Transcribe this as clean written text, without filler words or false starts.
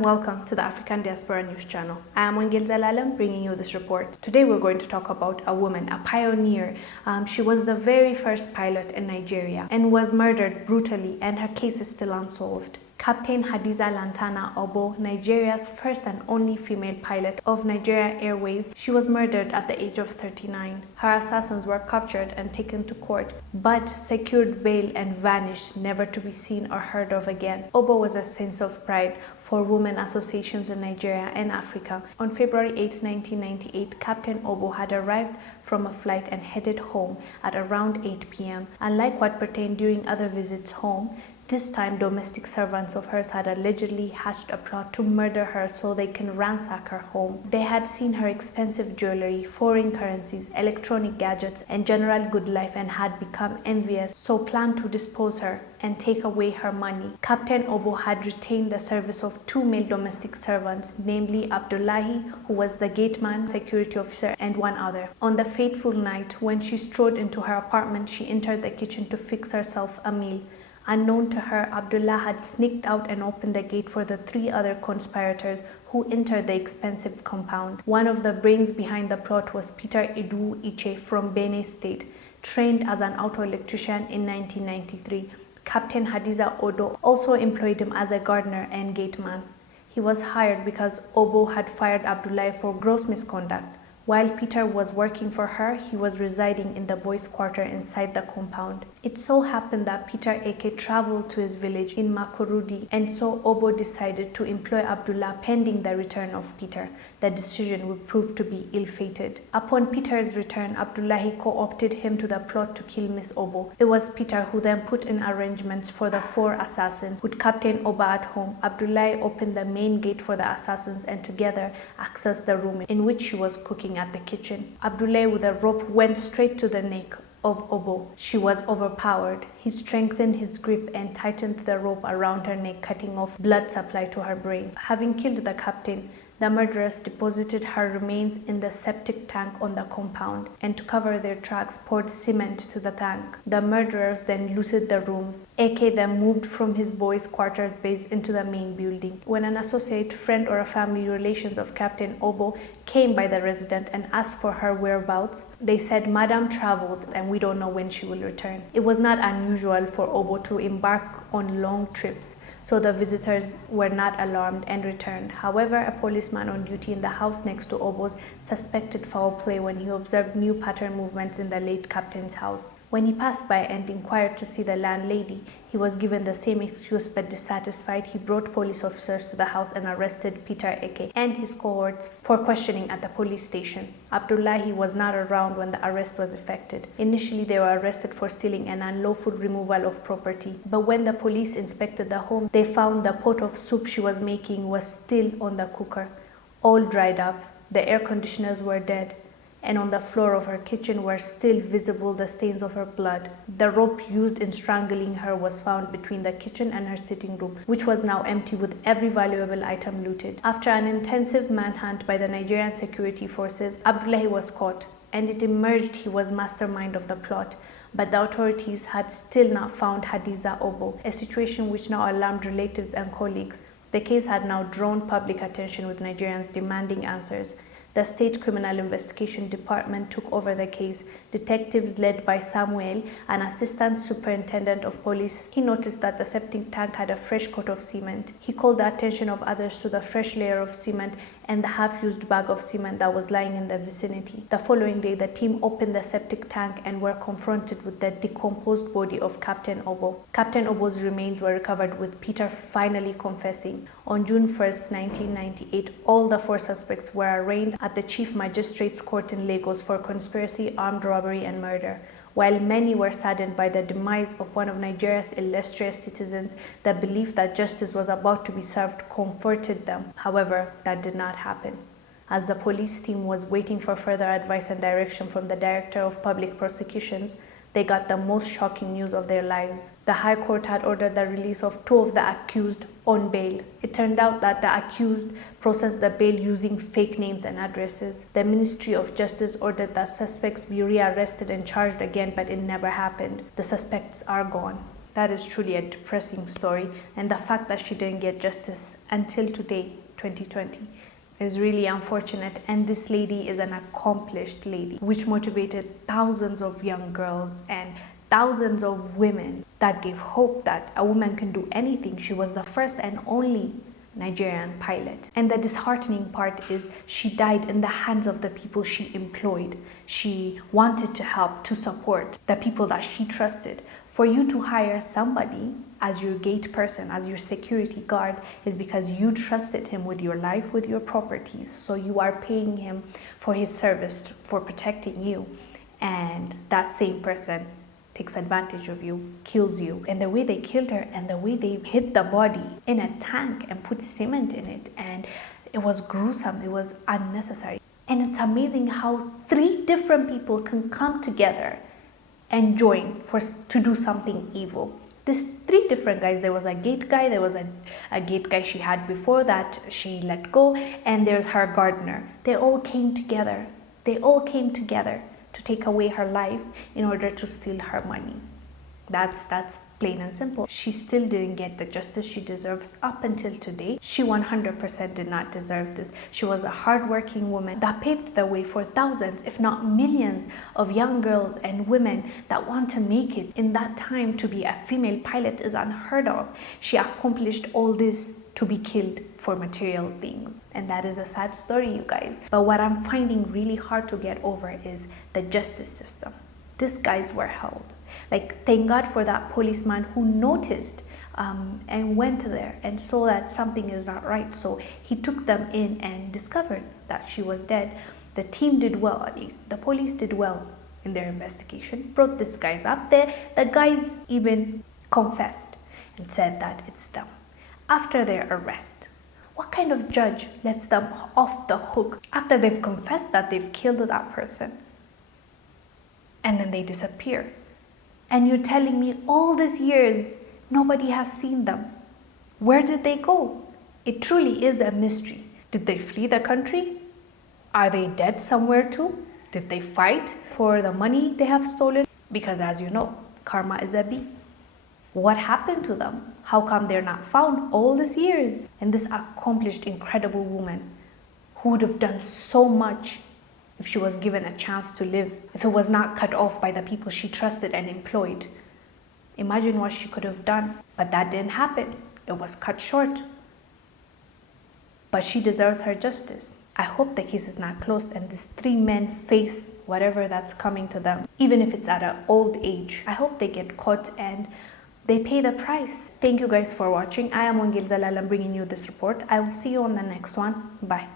and welcome to the African Diaspora News Channel. I am Wongel Zelalem bringing you this report. Today we're going to talk about a woman, a pioneer. She was the very first pilot in Nigeria and was murdered brutally, and her case is still unsolved. Capt.Hadiza Oboh, Nigeria's first and only female pilot of Nigeria Airways, she was murdered at the age of 39. Her assassins were captured and taken to court, but secured bail and vanished, never to be seen or heard of again. Oboh was a sense of pride for women associations in Nigeria and Africa. On February 8, 1998, Captain Oboh had arrived from a flight and headed home at around 8 p.m. Unlike what pertained during other visits home, this time, domestic servants of hers had allegedly hatched a plot to murder her so they can ransack her home. They had seen her expensive jewelry, foreign currencies, electronic gadgets, and general good life and had become envious, so planned to dispose her and take away her money. Captain Oboh had retained the service of two male domestic servants, namely Abdullahi, who was the gateman, security officer, and one other. On the fateful night, when she strode into her apartment, she entered the kitchen to fix herself a meal. Unknown to her, Abdullah had sneaked out and opened the gate for the three other conspirators who entered the expensive compound. One of the brains behind the plot was Peter Edu Iche from Benue State, trained as an auto electrician in 1993. Capt.Hadiza Oboh also employed him as a gardener and gateman. He was hired because Oboh had fired Abdullah for gross misconduct. While Peter was working for her, he was residing in the boys' quarter inside the compound. It so happened that Peter Eke traveled to his village in Makurudi, and so Oboh decided to employ Abdullah pending the return of Peter. The decision would prove to be ill-fated. Upon Peter's return, Abdullahi co-opted him to the plot to kill Miss Oboh. It was Peter who then put in arrangements for the four assassins. With Captain Oboh at home, Abdullahi opened the main gate for the assassins and together accessed the room in which she was cooking at the kitchen. Abdullahi with a rope went straight to the neck of Oboh. She was overpowered. He strengthened his grip and tightened the rope around her neck, cutting off blood supply to her brain. Having killed the captain, the murderers deposited her remains in the septic tank on the compound, and to cover their tracks, poured cement to the tank. The murderers then looted the rooms. AK then moved from his boys' quarters base into the main building. When an associate, friend, or a family relations of Captain Oboh came by the resident and asked for her whereabouts, they said Madam traveled and we don't know when she will return. It was not unusual for Oboh to embark on long trips, so the visitors were not alarmed and returned. However, a policeman on duty in the house next to Oboh's suspected foul play when he observed new pattern movements in the late captain's house. When he passed by and inquired to see the landlady, he was given the same excuse, but dissatisfied, he brought police officers to the house and arrested Peter Eke and his cohorts for questioning at the police station. Abdullahi was not around when the arrest was effected. Initially, they were arrested for stealing and unlawful removal of property, but when the police inspected the home, they found the pot of soup she was making was still on the cooker, all dried up. The air conditioners were dead, and on the floor of her kitchen were still visible the stains of her blood. The rope used in strangling her was found between the kitchen and her sitting room, which was now empty with every valuable item looted. After an intensive manhunt by the Nigerian security forces, Abdullahi was caught, and it emerged he was mastermind of the plot. But the authorities had still not found Hadiza Oboh, a situation which now alarmed relatives and colleagues. The case had now drawn public attention, with Nigerians demanding answers. The State Criminal Investigation Department took over the case. Detectives led by Samuel, an assistant superintendent of police, he noticed that the septic tank had a fresh coat of cement. He called the attention of others to the fresh layer of cement and the half-used bag of cement that was lying in the vicinity. The following day, the team opened the septic tank and were confronted with the decomposed body of Captain Oboh. Captain Oboh's remains were recovered, with Peter finally confessing. On June 1, 1998, all the four suspects were arraigned at the Chief Magistrate's Court in Lagos for conspiracy, armed robbery, and murder. While many were saddened by the demise of one of Nigeria's illustrious citizens, the belief that justice was about to be served comforted them. However, that did not happen. As the police team was waiting for further advice and direction from the Director of Public Prosecutions, they got the most shocking news of their lives. The High Court had ordered the release of two of the accused on bail. It turned out that the accused processed the bail using fake names and addresses. The Ministry of Justice ordered that suspects be rearrested and charged again, but it never happened. The suspects are gone. That is truly a depressing story, and the fact that she didn't get justice until today, 2020, is really unfortunate. And this lady is an accomplished lady, which motivated thousands of young girls and thousands of women, that gave hope that a woman can do anything. She was the first and only Nigerian pilot. And the disheartening part is she died in the hands of the people she employed. She wanted to help, to support the people that she trusted. For you to hire somebody as your gate person, as your security guard, is because you trusted him with your life, with your properties. So you are paying him for his service, for protecting you. And that same person takes advantage of you, kills you. And the way they killed her, and the way they hid the body in a tank and put cement in it, and it was gruesome, it was unnecessary. And it's amazing how 3 different people can come together and join to do something evil. These 3 different guys. There was a gate guy, there was a gate guy she had before that she let go, and there's her gardener. They all came together. They all came together to take away her life in order to steal her money. That's plain and simple. She still didn't get the justice she deserves up until today. She 100% did not deserve this. She was a hardworking woman that paved the way for thousands, if not millions, of young girls and women that want to make it. In that time, to be a female pilot is unheard of. She accomplished all this to be killed for material things. And that is a sad story, you guys. But what I'm finding really hard to get over is the justice system. These guys were held. Like, thank God for that policeman who noticed and went there and saw that something is not right. So he took them in and discovered that she was dead. The team did well, at least. The police did well in their investigation. Brought these guys up there. The guys even confessed and said that it's them. After their arrest, what kind of judge lets them off the hook after they've confessed that they've killed that person? And then they disappear. And you're telling me all these years nobody has seen them. Where did they go? It truly is a mystery. Did they flee the country? Are they dead somewhere too? Did they fight for the money they have stolen? Because as you know, karma is a bee. What happened to them? How come they're not found all these years? And this accomplished, incredible woman who would have done so much if she was given a chance to live, if it was not cut off by the people she trusted and employed. Imagine what she could have done. But that didn't happen. It was cut short. But she deserves her justice. I hope the case is not closed and these 3 men face whatever that's coming to them, even if it's at an old age. I hope they get caught and they pay the price. Thank you guys for watching. I am Wongel Zelalem bringing you this report. I will see you on the next one. Bye.